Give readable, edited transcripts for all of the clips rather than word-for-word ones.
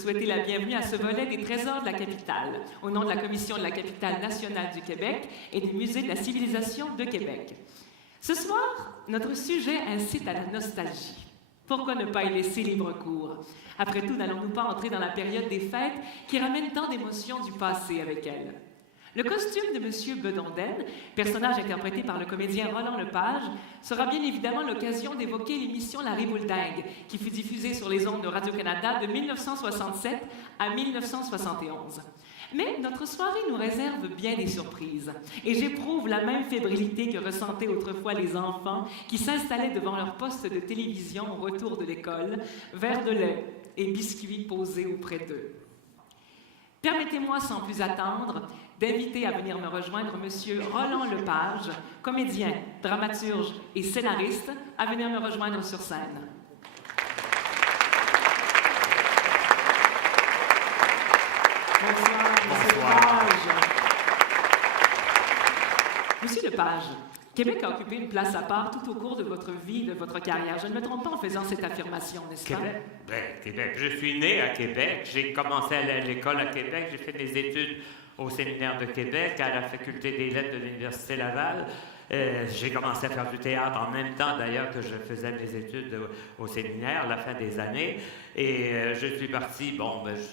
souhaiter la bienvenue à ce volet des Trésors de la capitale, au nom de la Commission de la capitale nationale du Québec et du Musée de la civilisation de Québec. Ce soir, notre sujet incite à la nostalgie. Pourquoi ne pas y laisser libre cours? Après tout, n'allons-nous pas entrer dans la période des fêtes qui ramène tant d'émotions du passé avec elle? Le costume de M. Bedonden, personnage interprété par le comédien Roland Lepage, sera bien évidemment l'occasion d'évoquer l'émission La Ribouledingue, qui fut diffusée sur les ondes de Radio-Canada de 1967 à 1971. Mais notre soirée nous réserve bien des surprises, et j'éprouve la même fébrilité que ressentaient autrefois les enfants qui s'installaient devant leur poste de télévision au retour de l'école, verre de lait et biscuits posés auprès d'eux. Permettez-moi sans plus attendre d'inviter à venir me rejoindre M. Roland Lepage, comédien, dramaturge et scénariste, à venir me rejoindre sur scène. Bonsoir, M. Lepage. Monsieur Lepage, Québec a occupé une place à part tout au cours de votre vie, de votre carrière. Je ne me trompe pas en faisant cette affirmation, n'est-ce pas? Québec? Ben, Québec. Je suis né à Québec. J'ai commencé à aller à l'école à Québec. J'ai fait des études au séminaire de Québec, à la faculté des lettres de l'Université Laval. J'ai commencé à faire du théâtre en même temps, d'ailleurs, que je faisais mes études au séminaire, à la fin des années. Et je suis parti,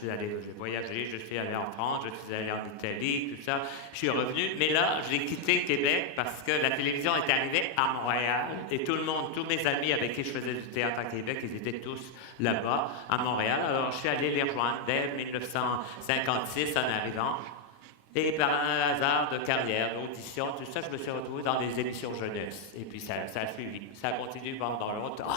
j'ai voyagé, je suis allé en France, je suis allé en Italie, tout ça. Je suis revenu, mais là, j'ai quitté Québec parce que la télévision est arrivée à Montréal. Et tout le monde, tous mes amis avec qui je faisais du théâtre à Québec, ils étaient tous là-bas, à Montréal. Alors, je suis allé les rejoindre dès 1956 en arrivant. Et par un hasard de carrière, d'audition, tout ça, je me suis retrouvé dans des émissions jeunesse. Et puis ça a suivi. Ça a continué pendant longtemps.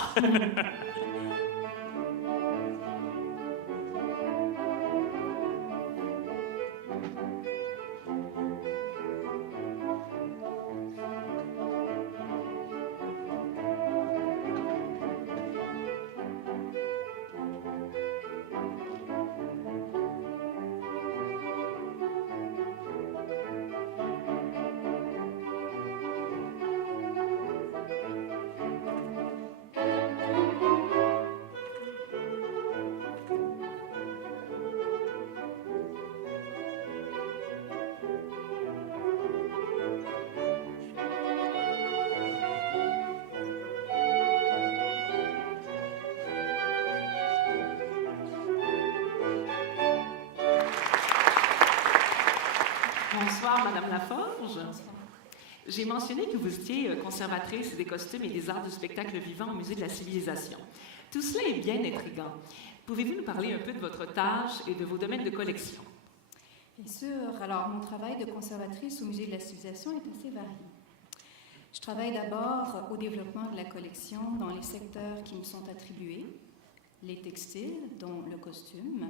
Bonsoir, Madame Laforge. J'ai mentionné que vous étiez conservatrice des costumes et des arts du spectacle vivant au Musée de la civilisation. Tout cela est bien intriguant. Pouvez-vous nous parler un peu de votre tâche et de vos domaines de collection? Bien sûr. Alors, mon travail de conservatrice au Musée de la civilisation est assez varié. Je travaille d'abord au développement de la collection dans les secteurs qui me sont attribués, les textiles, dont le costume,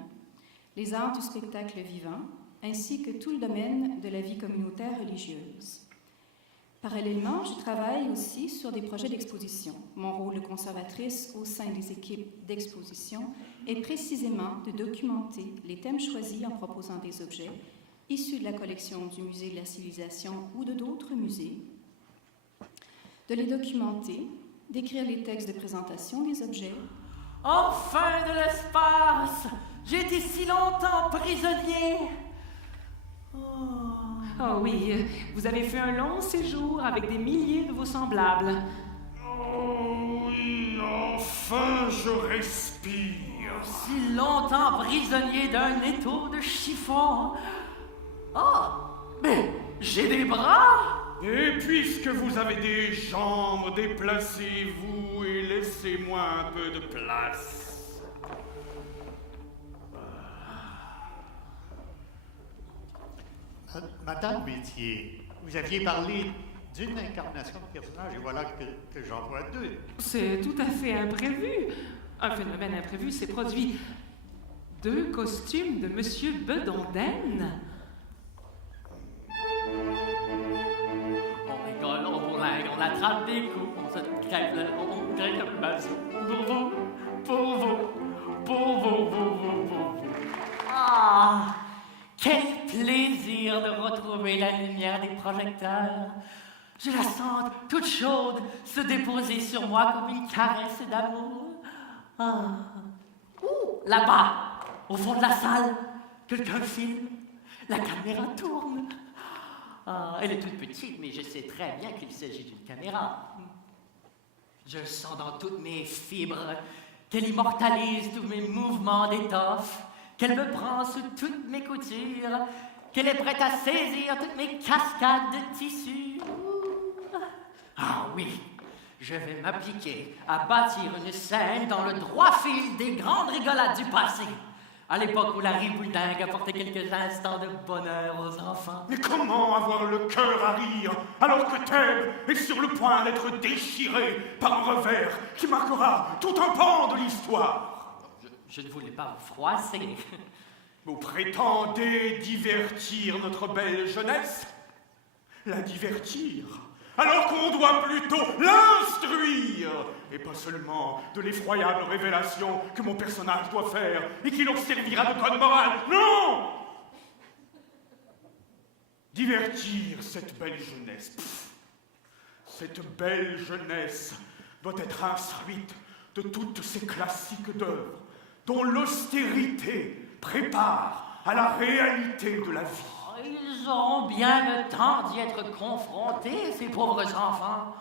les arts du spectacle vivant, ainsi que tout le domaine de la vie communautaire religieuse. Parallèlement, je travaille aussi sur des projets d'exposition. Mon rôle de conservatrice au sein des équipes d'exposition est précisément de documenter les thèmes choisis en proposant des objets issus de la collection du Musée de la civilisation ou de d'autres musées, de les documenter, d'écrire les textes de présentation des objets. Enfin de l'espace! J'ai été si longtemps prisonnier! Oh oui, vous avez fait un long séjour avec des milliers de vos semblables. Oh oui, enfin je respire. Si longtemps prisonnier d'un étau de chiffon. Oh, mais j'ai des bras! Et puisque vous avez des jambes, déplacez-vous et laissez-moi un peu de place. Madame Métier, vous aviez parlé d'une incarnation de personnage et voilà que j'en vois deux. C'est tout à fait imprévu. Un phénomène imprévu s'est produit. 2 costumes de Monsieur Bedonden. On rigole, on bourlingue, on attrape des coups, on se crève, on crève comme un bazou. Pour vous. Ah! Quel plaisir de retrouver la lumière des projecteurs. Je la sens toute chaude se déposer sur moi comme une caresse d'amour. Ah. Ouh, là-bas, Au fond de la salle, quelqu'un filme. La caméra tourne. Ah, elle est toute petite, mais je sais très bien qu'il s'agit d'une caméra. Je sens dans toutes mes fibres qu'elle immortalise tous mes mouvements d'étoffe, qu'elle me prend sous toutes mes coutures, qu'elle est prête à saisir toutes mes cascades de tissus. Ah oui, je vais m'appliquer à bâtir une scène dans le droit fil des grandes rigolades du passé, à l'époque où la ribouledingue apportait quelques instants de bonheur aux enfants. Mais comment avoir le cœur à rire alors que Thèbes est sur le point d'être déchiré par un revers qui marquera tout un pan de l'histoire? Je ne voulais pas vous froisser. Vous prétendez divertir notre belle jeunesse? La divertir? Alors qu'on doit plutôt l'instruire, et pas seulement de l'effroyable révélation que mon personnage doit faire et qui leur servira de code moral. Non! Divertir cette belle jeunesse. Cette belle jeunesse doit être instruite de toutes ces classiques d'œuvres dont l'austérité prépare à la réalité de la vie. Ils auront bien le temps d'y être confrontés, ces pauvres enfants.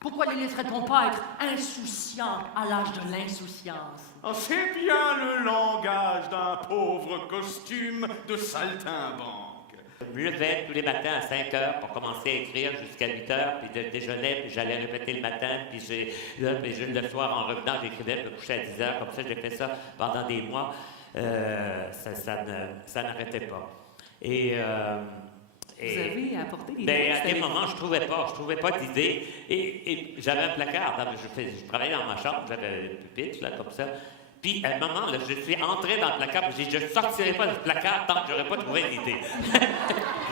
Pourquoi les laisserait-on pas être insouciants à l'âge de l'insouciance? Oh, c'est bien le langage d'un pauvre costume de saltimbanque. Je me levais tous les matins à 5 heures pour commencer à écrire jusqu'à 8 heures, puis de déjeuner, puis j'allais répéter le matin, puis le soir, en revenant, j'écrivais, je me couchais à 10 heures. Comme ça, j'ai fait ça pendant des mois. Ça n'arrêtait pas. Et Vous avez apporté des ben, textes à des avec moments, je trouvais pas d'idée. Et j'avais un placard. Je travaillais dans ma chambre, j'avais un pupitre, là, comme ça. Puis, à un moment, là, je suis entré dans le placard, j'ai dit, je ne sortirai pas du placard tant que je n'aurais pas trouvé l'idée.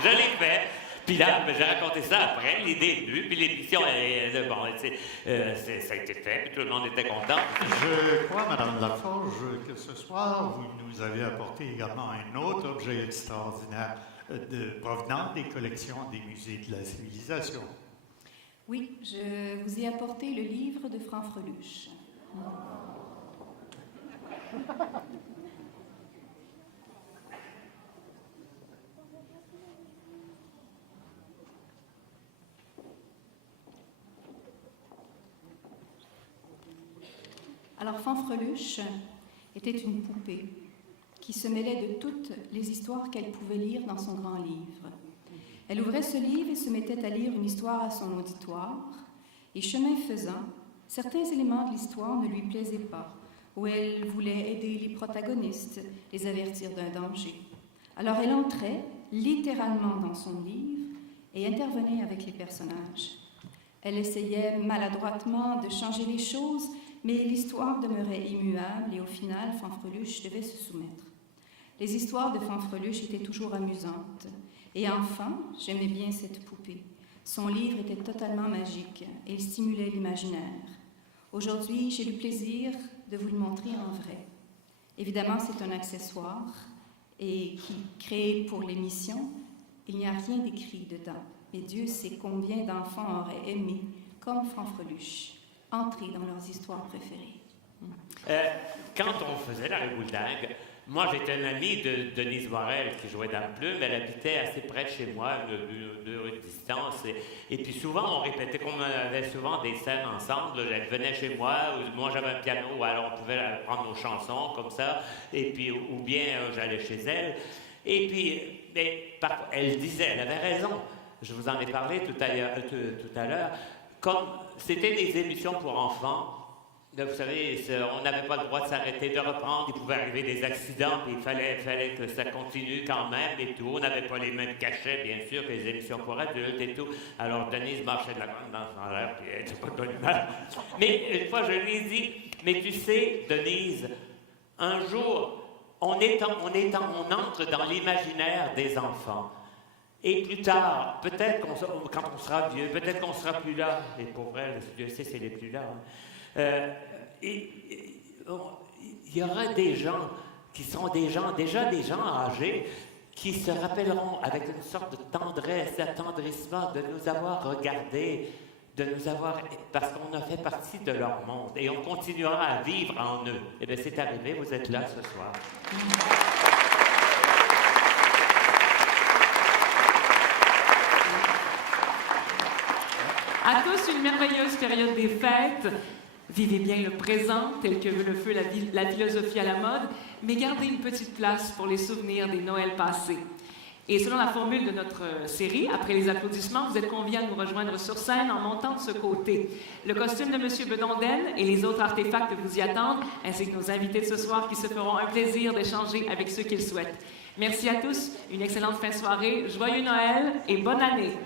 Je l'ai fait. Puis là, ben, j'ai raconté ça après, l'idée est venue, puis l'émission, ça a été fait, puis tout le monde était content. Je crois, Madame Laforge, que ce soir, vous nous avez apporté également un autre objet extraordinaire provenant des collections des musées de la civilisation. Oui, je vous ai apporté le livre de Fanfreluche. Alors, Fanfreluche était une poupée qui se mêlait de toutes les histoires qu'elle pouvait lire dans son grand livre. Elle ouvrait ce livre et se mettait à lire une histoire à son auditoire, et chemin faisant, certains éléments de l'histoire ne lui plaisaient pas, ou elle voulait aider les protagonistes, les avertir d'un danger. Alors elle entrait littéralement dans son livre et intervenait avec les personnages. Elle essayait maladroitement de changer les choses, mais l'histoire demeurait immuable et au final, Fanfreluche devait se soumettre. Les histoires de Fanfreluche étaient toujours amusantes. Et enfin, j'aimais bien cette poupée. Son livre était totalement magique et il stimulait l'imaginaire. Aujourd'hui, j'ai le plaisir de vous le montrer en vrai. Évidemment, c'est un accessoire et créé pour l'émission. Il n'y a rien d'écrit dedans. Mais Dieu sait combien d'enfants auraient aimé, comme Fanfreluche, entrer dans leurs histoires préférées. Quand on faisait la ribouledingue, moi j'étais un ami de Denise Morel qui jouait dans le Plume. Elle habitait assez près de chez moi, deux rues de distance. Et puis souvent on répétait, qu'on avait souvent des scènes ensemble. Elle venait chez moi, moi j'avais un piano, alors on pouvait prendre nos chansons comme ça. Et puis, ou bien j'allais chez elle. Et puis, elle disait, elle avait raison. Je vous en ai parlé tout à l'heure. Comme c'était des émissions pour enfants, vous savez, on n'avait pas le droit de s'arrêter, de reprendre. Il pouvait arriver des accidents, puis il fallait que ça continue quand même et tout. On n'avait pas les mêmes cachets, bien sûr, que les émissions pour adultes et tout. Alors Denise marchait de la grande dans l'air, puis elle n'était pas de bonne humeur. Mais une fois, je lui ai dit, mais tu sais, Denise, un jour, on entre dans l'imaginaire des enfants. Et plus tard, peut-être quand on sera vieux, peut-être qu'on sera plus là. Et pour elle, Dieu sait si elle n'est plus là. Il y aura des gens qui sont déjà des gens âgés qui se rappelleront avec une sorte de tendresse, d'attendrissement de nous avoir regardés de nous avoir, parce qu'on a fait partie de leur monde et on continuera à vivre en eux. Et bien, c'est arrivé, vous êtes là ce soir. À tous, une merveilleuse période des fêtes. Vivez bien le présent, tel que veut le feu la philosophie à la mode, mais gardez une petite place pour les souvenirs des Noëls passés. Et selon la formule de notre série, après les applaudissements, vous êtes conviés à nous rejoindre sur scène en montant de ce côté. Le costume de M. Bedonden et les autres artefacts vous y attendent, ainsi que nos invités de ce soir qui se feront un plaisir d'échanger avec ceux qu'ils souhaitent. Merci à tous, une excellente fin de soirée, joyeux Noël et bonne année!